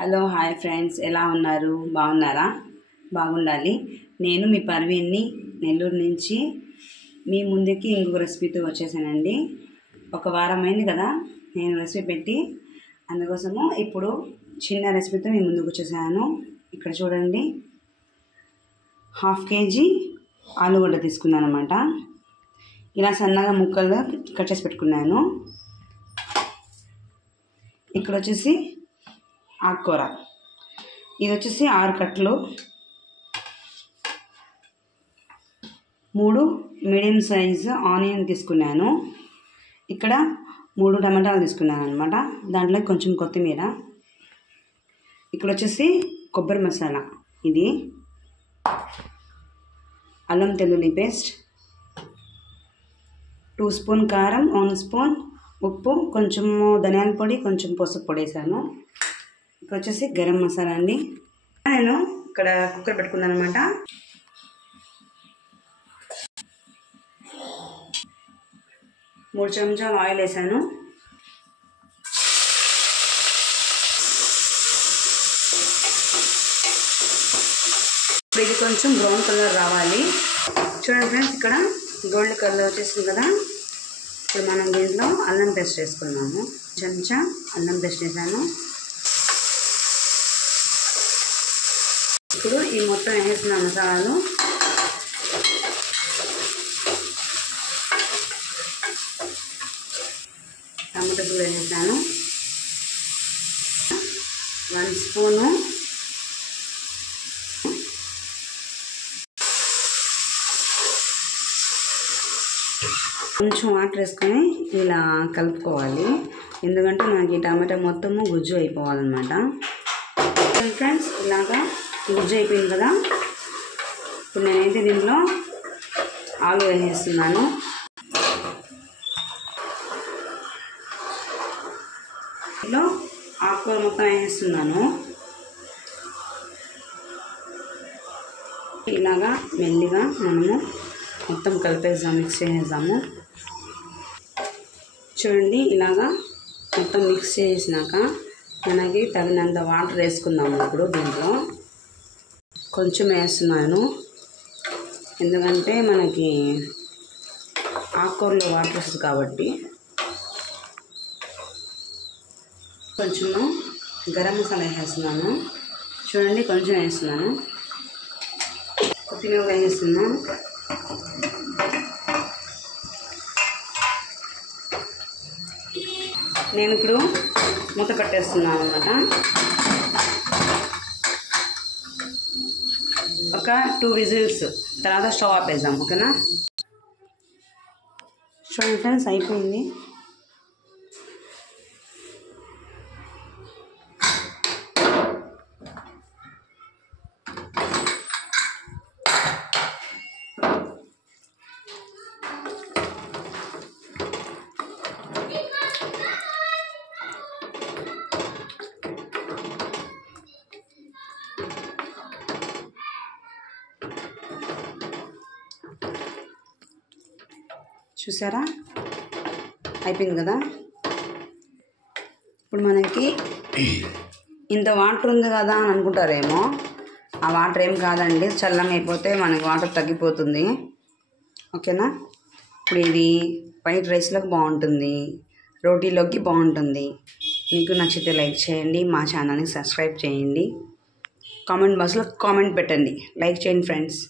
Hello hi friends, ఎలా ఉన్నారు? బాగున్నారా? బాగుండాలి. నేను మీ పర్వీన్ని నెల్లూరు నుంచి మీ ముందుకి ఇంకొక రెసిపీతో వచ్చేసానండి. ఒక వారం అయింది కదా నేను రెసిపీ పెట్టి, అందుకోసము ఇప్పుడు చిన్న రెసిపీతో మీ ముందుకు వచ్చేసాను. ఇక్కడ చూడండి, 1/2 kg ఆలుగడ్డ తీసుకున్నాను అనమాట. ఇలా సన్నగా ముక్కలుగా కట్ చేసి పెట్టుకున్నాను. ఇక్కడ వచ్చేసి ఆకుకూర, ఇది వచ్చేసి 6 కట్టలు, 3 మీడియం సైజు ఆనియన్ తీసుకున్నాను. ఇక్కడ 3 టమాటాలు తీసుకున్నాను అనమాట. దాంట్లో కొంచెం కొత్తిమీర. ఇక్కడ వచ్చేసి కొబ్బరి మసాలా, ఇది అల్లం తెల్లుల్లి పేస్ట్, 2 స్పూన్ కారం, 1 స్పూన్ ఉప్పు, కొంచెం ధనియాల పొడి, కొంచెం పసుపు పొడి వేసాను. ఇక్కడ వచ్చేసి గరం మసాలా అండి. నేను ఇక్కడ కుక్కర్ పెట్టుకున్నాను అనమాట. మూడు చెంచాలు ఆయిల్ వేసాను. ఇప్పుడు ఇది కొంచెం బ్రౌన్ కలర్ రావాలి. చూడండి ఫ్రెండ్స్, ఇక్కడ గోల్డ్ కలర్ వచ్చేసింది కదా. ఇప్పుడు మనం దీంట్లో అల్లం పేస్ట్ వేసుకున్నాము. చెంచా అల్లం పేస్ట్ వేసాను. ఇప్పుడు ఈ మొత్తం వేసిన మసాలాలు టమాటా కూడా వేసాను. 1 స్పూను కొంచెం వాటర్ వేసుకొని ఇలా కలుపుకోవాలి, ఎందుకంటే మనకి టమాటా మొత్తము గుజ్జు అయిపోవాలన్నమాట. ఫ్రెండ్స్, ఇలాగా గుజ్జు అయిపోయింది కదా. ఇప్పుడు నేనైతే దీంట్లో ఆలు వేసేస్తున్నాను. దీంట్లో ఆకుకూర మొత్తం వేసేస్తున్నాను. ఇలాగా మెల్లిగా మనము మొత్తం కలిపేద్దాం, మిక్స్ చేసేద్దాము. చూడండి, ఇలాగా మొత్తం మిక్స్ చేసినాక మనకి తగినంత వాటర్ వేసుకుందాము. ఇప్పుడు దీంట్లో కొంచెం వేస్తున్నాను, ఎందుకంటే మనకి ఆకుకూరలో వాటర్ వస్తుంది కాబట్టి. కొంచెము గరం మసాలా వేసేస్తున్నాను. చూడండి, కొంచెం వేస్తున్నాను. కొత్తిమీర వేసేస్తున్నాను. నేను ఇప్పుడు మూత పెట్టేస్తున్నాను అన్నమాట. ఒక 2 విజిల్స్ తర్వాత స్టవ్ ఆపేద్దాం, ఓకేనా? చూడండి ఫ్రెండ్స్, అయిపోయింది. చూసారా, అయిపోయింది కదా. ఇప్పుడు మనకి ఇంత వాటర్ ఉంది కదా అని అనుకుంటారేమో, ఆ వాటర్ ఏం కాదండి. చల్లంగా అయిపోతే మనకి వాటర్ తగ్గిపోతుంది, ఓకేనా? ఇప్పుడు ఇది వైట్ రైస్లోకి బాగుంటుంది, రోటీలోకి బాగుంటుంది. మీకు నచ్చితే లైక్ చేయండి, మా ఛానల్ని సబ్స్క్రైబ్ చేయండి, కామెంట్ బాక్స్లో కామెంట్ పెట్టండి, లైక్ చేయండి ఫ్రెండ్స్.